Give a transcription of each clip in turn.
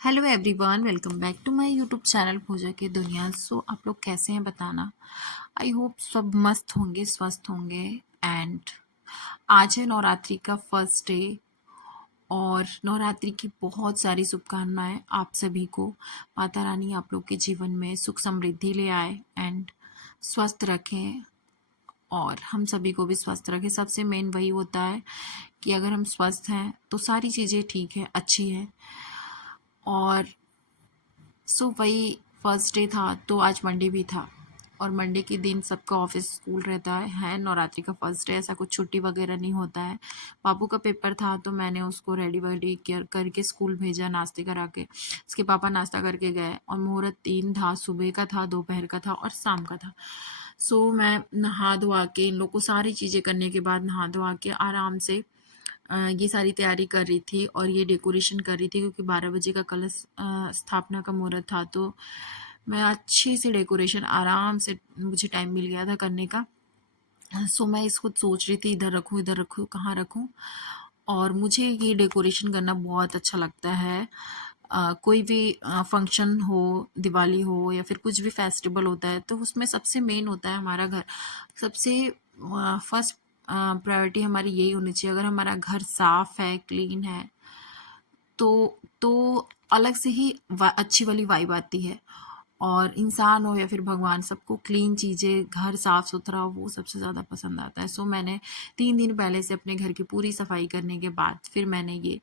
Hello everyone, welcome back to my YouTube channel Pooja की दुनिया। आप लोग कैसे हैं बताना। आई होप सब मस्त होंगे, स्वस्थ होंगे। एंड आज है नवरात्रि का फर्स्ट डे और नवरात्रि की बहुत सारी शुभकामनाएं आप सभी को। माता रानी आप लोग के जीवन में सुख समृद्धि ले आए एंड स्वस्थ रखें और हम सभी को भी स्वस्थ रखें। सबसे मेन वही होता है कि अगर हम स्वस्थ हैं तो सारी चीज़ें ठीक है, अच्छी है। और वही फर्स्ट डे था तो आज मंडे भी था और मंडे के दिन सबका ऑफिस स्कूल रहता है नवरात्रि का फर्स्ट डे, ऐसा कुछ छुट्टी वगैरह नहीं होता है। बाबू का पेपर था तो मैंने उसको रेडी वेडी करके स्कूल भेजा, नाश्ते करा के। उसके पापा नाश्ता करके गए और मुहूर्त 3 था, सुबह का था, दोपहर का था और शाम का था। मैं नहा धोवा के इन लोग को सारी चीज़ें करने के बाद नहा धोवा के आराम से ये सारी तैयारी कर रही थी और ये डेकोरेशन कर रही थी क्योंकि 12 बजे का कलश स्थापना का मुहूर्त था। तो मैं अच्छे से डेकोरेशन आराम से मुझे टाइम मिल गया था करने का। मैं इसको सोच रही थी इधर रखूँ, कहाँ रखूँ। और मुझे ये डेकोरेशन करना बहुत अच्छा लगता है। कोई भी फंक्शन हो, दिवाली हो या फिर कुछ भी फेस्टिवल होता है तो उसमें सबसे मेन होता है हमारा घर। सबसे फर्स्ट प्रायोरिटी हमारी यही होनी चाहिए। अगर हमारा घर साफ है, क्लीन है तो अलग से ही अच्छी वाली वाइब आती है। और इंसान हो या फिर भगवान, सबको क्लीन चीज़ें, घर साफ सुथरा हो, वो सबसे ज़्यादा पसंद आता है। मैंने 3 दिन पहले से अपने घर की पूरी सफाई करने के बाद फिर मैंने ये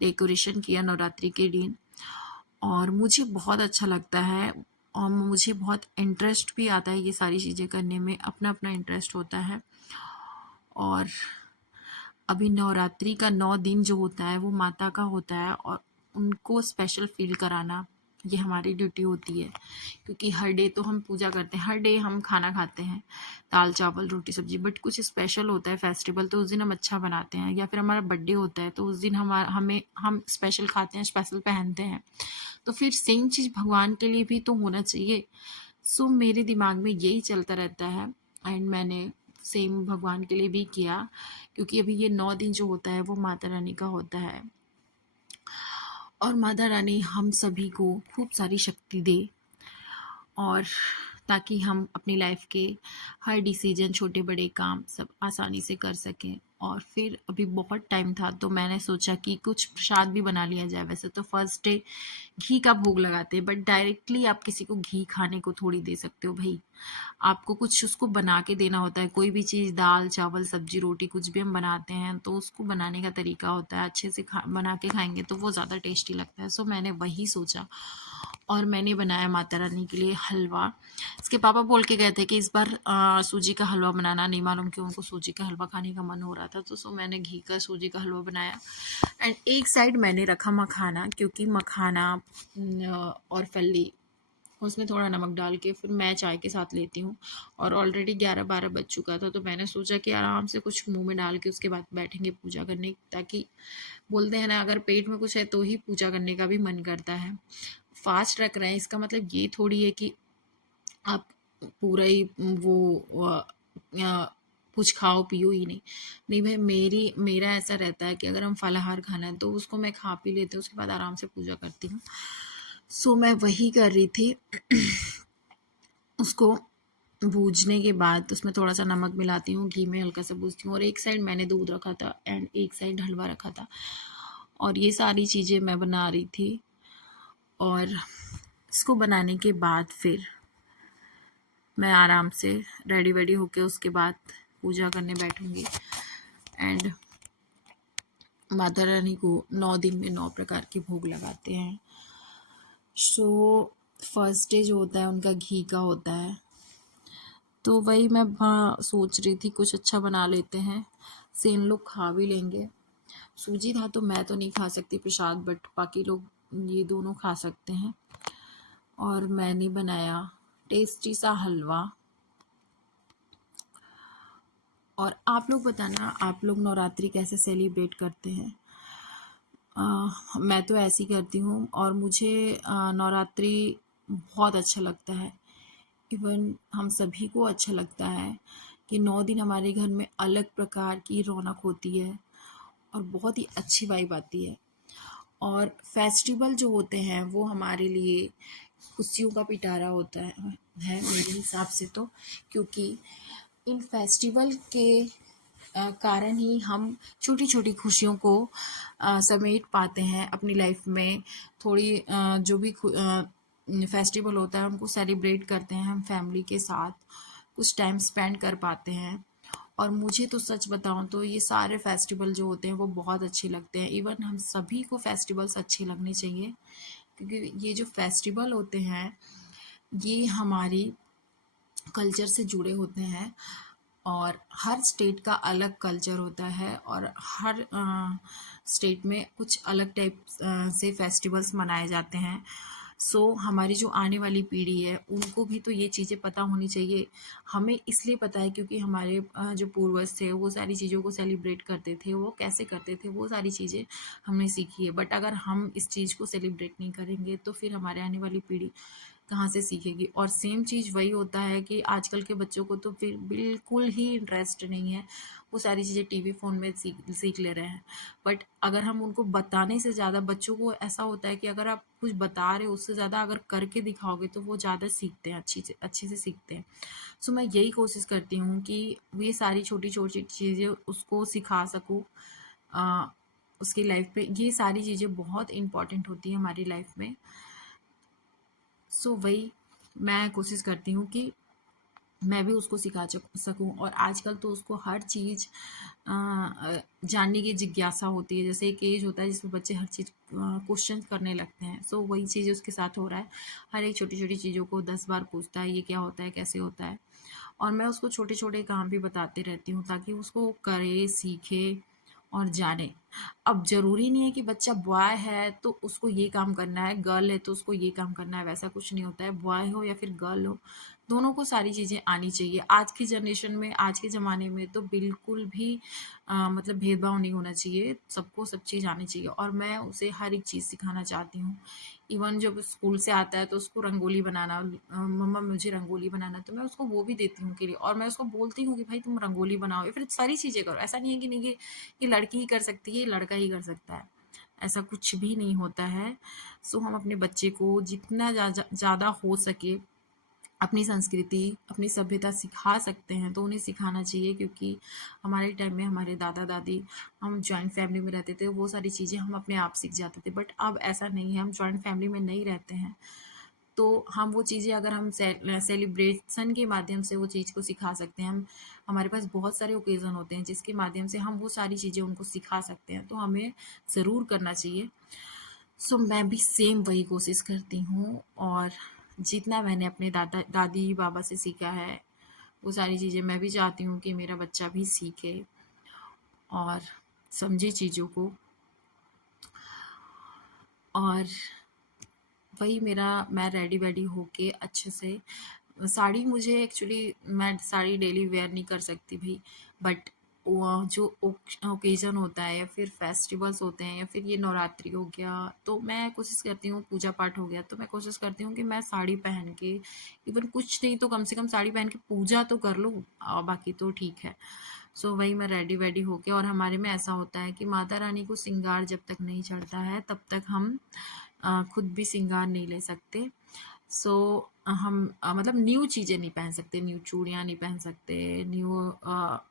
डेकोरेशन किया नवरात्रि के दिन। और मुझे बहुत अच्छा लगता है और मुझे बहुत इंटरेस्ट भी आता है ये सारी चीज़ें करने में। अपना अपना इंटरेस्ट होता है। और अभी नवरात्रि का 9 दिन जो होता है वो माता का होता है और उनको स्पेशल फील कराना ये हमारी ड्यूटी होती है। क्योंकि हर डे तो हम पूजा करते हैं, हर डे हम खाना खाते हैं, दाल चावल रोटी सब्जी। बट कुछ स्पेशल होता है फेस्टिवल तो उस दिन हम अच्छा बनाते हैं। या फिर हमारा बर्थडे होता है तो उस दिन हम स्पेशल खाते हैं, स्पेशल पहनते हैं। तो फिर सेम चीज़ भगवान के लिए भी तो होना चाहिए। मेरे दिमाग में यही चलता रहता है एंड मैंने सेम भगवान के लिए भी किया। क्योंकि अभी ये 9 दिन जो होता है वो माता रानी का होता है और माता रानी हम सभी को खूब सारी शक्ति दे और ताकि हम अपनी लाइफ के हर डिसीजन, छोटे बड़े काम सब आसानी से कर सकें। और फिर अभी बहुत टाइम था तो मैंने सोचा कि कुछ प्रसाद भी बना लिया जाए। वैसे तो फर्स्ट डे घी का भोग लगाते हैं बट डायरेक्टली आप किसी को घी खाने को थोड़ी दे सकते हो भाई। आपको कुछ उसको बना के देना होता है। कोई भी चीज़, दाल चावल सब्जी रोटी कुछ भी हम बनाते हैं तो उसको बनाने का तरीका होता है। अच्छे से बना के खाएंगे तो वो ज़्यादा टेस्टी लगता है। मैंने वही सोचा और मैंने बनाया माता रानी के लिए हलवा। इसके पापा बोल के गए थे कि इस बार सूजी का हलवा बनाना। नहीं मालूम क्यों उनको सूजी का हलवा खाने का मन हो रहा था तो मैंने घी का सूजी का हलवा बनाया। एंड एक साइड मैंने रखा मखाना, क्योंकि मखाना और फल्ली उसमें थोड़ा नमक डाल के फिर मैं चाय के साथ लेती हूँ। और ऑलरेडी 11-12 बज चुका था तो मैंने सोचा कि आराम से कुछ मुंह में डाल के उसके बाद बैठेंगे पूजा करने। ताकि बोलते हैं ना, अगर पेट में कुछ है तो ही पूजा करने का भी मन करता है। फास्ट रख रहे हैं इसका मतलब ये थोड़ी है कि आप पूरा ही कुछ खाओ पियो ही नहीं। नहीं भाई, मेरा ऐसा रहता है कि अगर हम फलाहार खाना है तो उसको मैं खा पी लेती हूँ, उसके बाद आराम से पूजा करती हूँ। मैं वही कर रही थी। उसको भूजने के बाद उसमें थोड़ा सा नमक मिलाती हूँ, घी में हल्का सा भूजती हूँ। और एक साइड मैंने दूध रखा था एंड एक साइड हलवा रखा था और ये सारी चीज़ें मैं बना रही थी। और इसको बनाने के बाद फिर मैं आराम से रेडी वेडी होके उसके बाद पूजा करने बैठूंगी। एंड माता रानी को 9 दिन में 9 प्रकार के भोग लगाते हैं। फर्स्ट डे जो होता है उनका घी का होता है तो वही मैं सोच रही थी कुछ अच्छा बना लेते हैं, से इन लोग खा भी लेंगे। सूजी था तो मैं तो नहीं खा सकती प्रसाद, बट बाकी लोग ये दोनों खा सकते हैं। और मैंने बनाया टेस्टी सा हलवा। और आप लोग बताना, आप लोग नवरात्रि कैसे सेलिब्रेट करते हैं। मैं तो ऐसी करती हूँ और मुझे नवरात्रि बहुत अच्छा लगता है। इवन हम सभी को अच्छा लगता है कि 9 दिन हमारे घर में अलग प्रकार की रौनक होती है और बहुत ही अच्छी वाइब आती है। और फेस्टिवल जो होते हैं वो हमारे लिए खुशियों का पिटारा होता है मेरे हिसाब से तो, क्योंकि इन फेस्टिवल के कारण ही हम छोटी छोटी खुशियों को समेट पाते हैं अपनी लाइफ में। थोड़ी जो भी फेस्टिवल होता है उनको सेलिब्रेट करते हैं हम फैमिली के साथ, कुछ टाइम स्पेंड कर पाते हैं। और मुझे तो सच बताऊं तो ये सारे फेस्टिवल जो होते हैं वो बहुत अच्छे लगते हैं। इवन हम सभी को फेस्टिवल्स अच्छे लगने चाहिए, क्योंकि ये जो फेस्टिवल होते हैं ये हमारी कल्चर से जुड़े होते हैं। और हर स्टेट का अलग कल्चर होता है और हर स्टेट में कुछ अलग टाइप से फेस्टिवल्स मनाए जाते हैं। सो हमारी जो आने वाली पीढ़ी है उनको भी तो ये चीज़ें पता होनी चाहिए। हमें इसलिए पता है क्योंकि हमारे जो पूर्वज थे वो सारी चीज़ों को सेलिब्रेट करते थे, वो कैसे करते थे वो सारी चीज़ें हमने सीखी है। बट अगर हम इस चीज़ को सेलिब्रेट नहीं करेंगे तो फिर हमारे आने वाली पीढ़ी कहाँ से सीखेगी। और सेम चीज़ वही होता है कि आजकल के बच्चों को तो फिर बिल्कुल ही इंटरेस्ट नहीं है, वो सारी चीज़ें टीवी फ़ोन में सीख ले रहे हैं। बट अगर हम उनको बताने से ज़्यादा, बच्चों को ऐसा होता है कि अगर आप कुछ बता रहे हो उससे ज़्यादा अगर करके दिखाओगे तो वो ज़्यादा सीखते हैं, अच्छे से सीखते हैं। सो मैं यही कोशिश करती हूँ कि ये सारी छोटी छोटी चीज़ें उसको सिखा सकूँ। अ, उसकी लाइफ में ये सारी चीज़ें बहुत इम्पॉर्टेंट होती हैं हमारी लाइफ में। सो वही मैं कोशिश करती हूँ कि मैं भी उसको सिखा सकूँ। और आजकल तो उसको हर चीज़ जानने की जिज्ञासा होती है। जैसे एक एज होता है जिसमें बच्चे हर चीज़ क्वेश्चन करने लगते हैं। सो वही चीज़ उसके साथ हो रहा है, हर एक छोटी छोटी चीज़ों को 10 बार पूछता है ये क्या होता है, कैसे होता है। और मैं उसको छोटे छोटे काम भी बताते रहती हूँ ताकि उसको करे, सीखे और जाने। अब ज़रूरी नहीं है कि बच्चा बॉय है तो उसको ये काम करना है, गर्ल है तो उसको ये काम करना है, वैसा कुछ नहीं होता है। बॉय हो या फिर गर्ल हो, दोनों को सारी चीज़ें आनी चाहिए। आज की जनरेशन में, आज के ज़माने में तो बिल्कुल भी मतलब भेदभाव नहीं होना चाहिए, सबको सब चीज़ आनी चाहिए। और मैं उसे हर एक चीज़ सिखाना चाहती हूँ। इवन जब स्कूल से आता है तो उसको रंगोली बनाना, मम्मा मुझे रंगोली बनाना, तो मैं उसको वो भी देती हूँ के लिए। और मैं उसको बोलती हूँ कि भाई तुम रंगोली बनाओ या फिर सारी चीज़ें करो। ऐसा नहीं है कि नहीं ये लड़की ही कर सकती है, ये लड़का ही कर सकता है, ऐसा कुछ भी नहीं होता है। सो हम अपने बच्चे को जितना ज़्यादा हो सके अपनी संस्कृति, अपनी सभ्यता सिखा सकते हैं तो उन्हें सिखाना चाहिए। क्योंकि हमारे टाइम में हमारे दादा दादी, हम जॉइंट फैमिली में रहते थे, वो सारी चीज़ें हम अपने आप सीख जाते थे। बट अब ऐसा नहीं है, हम जॉइंट फैमिली में नहीं रहते हैं। तो हम वो चीज़ें अगर हम सेलिब्रेशन के माध्यम से वो चीज़ को सिखा सकते हैं। हम हमारे पास बहुत सारे ओकेज़न होते हैं जिसके माध्यम से हम वो सारी चीज़ें उनको सिखा सकते हैं, तो हमें ज़रूर करना चाहिए। सो मैं भी सेम वही कोशिश करती हूँ। और जितना मैंने अपने दादा दादी बाबा से सीखा है वो सारी चीज़ें मैं भी चाहती हूँ कि मेरा बच्चा भी सीखे और समझे चीज़ों को। और वही मेरा, मैं रेडी वेडी होके अच्छे से, साड़ी मुझे एक्चुअली, मैं साड़ी डेली वेयर नहीं कर सकती भाई। बट वो जो ओकेजन होता है या फिर फेस्टिवल्स होते हैं या फिर ये नवरात्रि हो गया, तो मैं कोशिश करती हूँ, पूजा पाठ हो गया तो मैं कोशिश करती हूँ कि मैं साड़ी पहन के, इवन कुछ नहीं तो कम से कम साड़ी पहन के पूजा तो कर लूँ, और बाकी तो ठीक है। सो वही मैं रेडी वेडी होके, और हमारे में ऐसा होता है कि माता रानी को श्रृंगार जब तक नहीं चढ़ता है तब तक हम खुद भी श्रृंगार नहीं ले सकते। सो हम मतलब न्यू चीज़ें नहीं पहन सकते, न्यू चूड़ियाँ नहीं पहन सकते, न्यू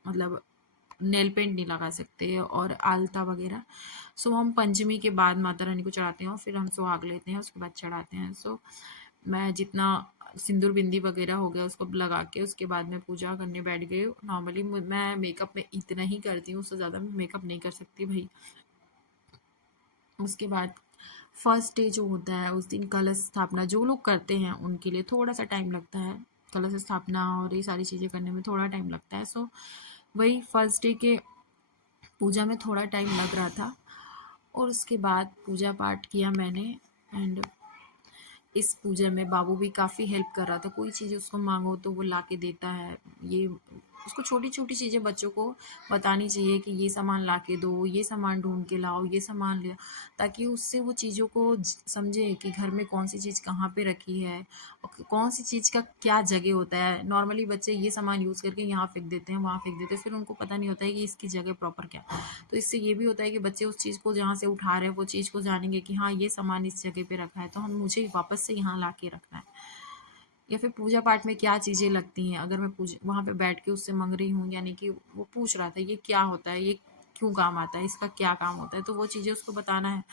मतलब नेल पेंट नहीं लगा सकते और आलता वगैरह। सो हम पंचमी के बाद माता रानी को चढ़ाते हैं और फिर हम सुहाग लेते हैं, उसके बाद चढ़ाते हैं। सो मैं जितना सिंदूर बिंदी वगैरह हो गया उसको लगा के उसके बाद मैं पूजा करने बैठ गई। नॉर्मली मैं मेकअप में इतना ही करती हूँ, उससे ज़्यादा मैं मेकअप नहीं कर सकती भाई। उसके बाद फर्स्ट डे जो होता है उस दिन कलश स्थापना जो लोग करते हैं उनके लिए थोड़ा सा टाइम लगता है, कलश स्थापना और ये सारी चीज़ें करने में थोड़ा टाइम लगता है। सो वही फर्स्ट डे के पूजा में थोड़ा टाइम लग रहा था। और उसके बाद पूजा पाठ किया मैंने। एंड इस पूजा में बाबू भी काफ़ी हेल्प कर रहा था, कोई चीज़ उसको मांगो तो वो ला के देता है। ये उसको छोटी-छोटी चीज़ें बच्चों को बतानी चाहिए कि ये सामान ला के दो, ये सामान ढूँढ के लाओ, ये सामान ले, ताकि उससे वो चीज़ों को समझे कि घर में कौन-सी चीज़ कहाँ पे रखी है और कौन-सी चीज़ का क्या जगह होता है। नॉर्मली बच्चे ये सामान यूज़ करके यहाँ फेंक देते हैं, वहाँ फेंक देते हैं, फिर उनको पता नहीं होता है कि इसकी जगह प्रॉपर क्या है। तो इससे ये भी होता है कि बच्चे उस चीज़ को जहाँ से उठा रहे हैं, वो चीज़ को जानेंगे कि हाँ, ये सामान इस जगह पे रखा है, तो हम मुझे वापस से यहाँ ला के रखना है। या फिर पूजा पाठ में क्या चीज़ें लगती हैं, अगर मैं पूजा वहाँ पे बैठ के उससे मांग रही हूँ, यानी कि वो पूछ रहा था ये क्या होता है, ये क्यों काम आता है, इसका क्या काम होता है, तो वो चीज़ें उसको बताना है।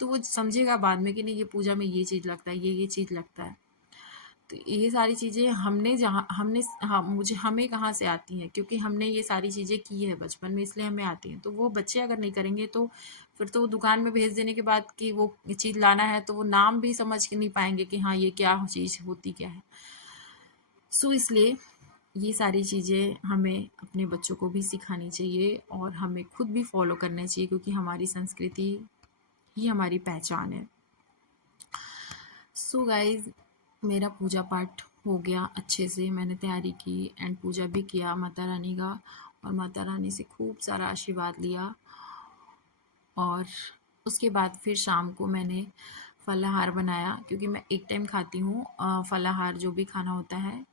तो वो समझेगा बाद में कि नहीं, ये पूजा में ये चीज़ लगता है, ये चीज़ लगता है। तो ये सारी चीज़ें हमने जहाँ हमने हाँ, मुझे हमें कहाँ से आती हैं, क्योंकि हमने ये सारी चीज़ें की है बचपन में, इसलिए हमें आती हैं। तो वो बच्चे अगर नहीं करेंगे तो फिर तो वो दुकान में भेज देने के बाद कि वो चीज़ लाना है, तो वो नाम भी समझ के नहीं पाएंगे कि हाँ, ये क्या चीज़ होती क्या है। सो इसलिए ये सारी चीज़ें हमें अपने बच्चों को भी सिखानी चाहिए और हमें खुद भी फॉलो करना चाहिए, क्योंकि हमारी संस्कृति ही हमारी पहचान है। सो गाइज, मेरा पूजा पाठ हो गया अच्छे से, मैंने तैयारी की एंड पूजा भी किया माता रानी का, और माता रानी से खूब सारा आशीर्वाद लिया। और उसके बाद फिर शाम को मैंने फलाहार बनाया, क्योंकि मैं एक टाइम खाती हूँ फलाहार, जो भी खाना होता है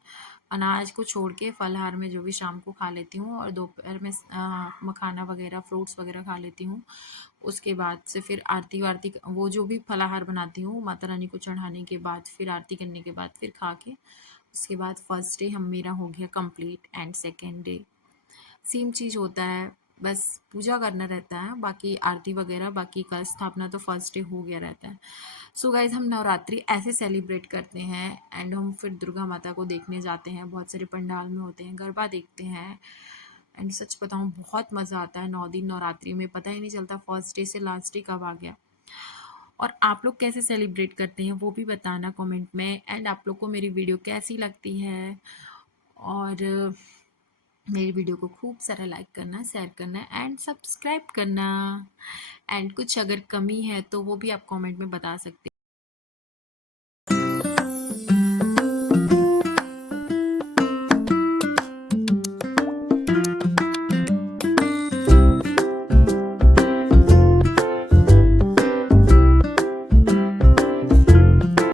अनाज को छोड़ के फलाहार में जो भी शाम को खा लेती हूँ, और दोपहर में मखाना वगैरह फ्रूट्स वगैरह खा लेती हूँ। उसके बाद से फिर आरती वारती, वो जो भी फलाहार बनाती हूँ माता रानी को चढ़ाने के बाद, फिर आरती करने के बाद फिर खा के, उसके बाद फर्स्ट डे हम मेरा हो गया complete. And second day same चीज़ होता है, बस पूजा करना रहता है, बाकी आरती वगैरह, बाकी कलश स्थापना तो फर्स्ट डे हो गया रहता है। सो गाइज, हम नवरात्रि ऐसे सेलिब्रेट करते हैं एंड हम फिर दुर्गा माता को देखने जाते हैं, बहुत सारे पंडाल में होते हैं, गरबा देखते हैं। एंड सच बताऊँ, बहुत मज़ा आता है 9 दिन नवरात्रि में, पता ही नहीं चलता फर्स्ट डे से लास्ट डे कब आ गया। और आप लोग कैसे सेलिब्रेट करते हैं वो भी बताना कमेंट में। एंड आप लोग को मेरी वीडियो कैसी लगती है, और मेरी वीडियो को खूब सारा लाइक करना, शेयर करना एंड सब्सक्राइब करना। एंड कुछ अगर कमी है तो वो भी आप कमेंट में बता सकते हैं।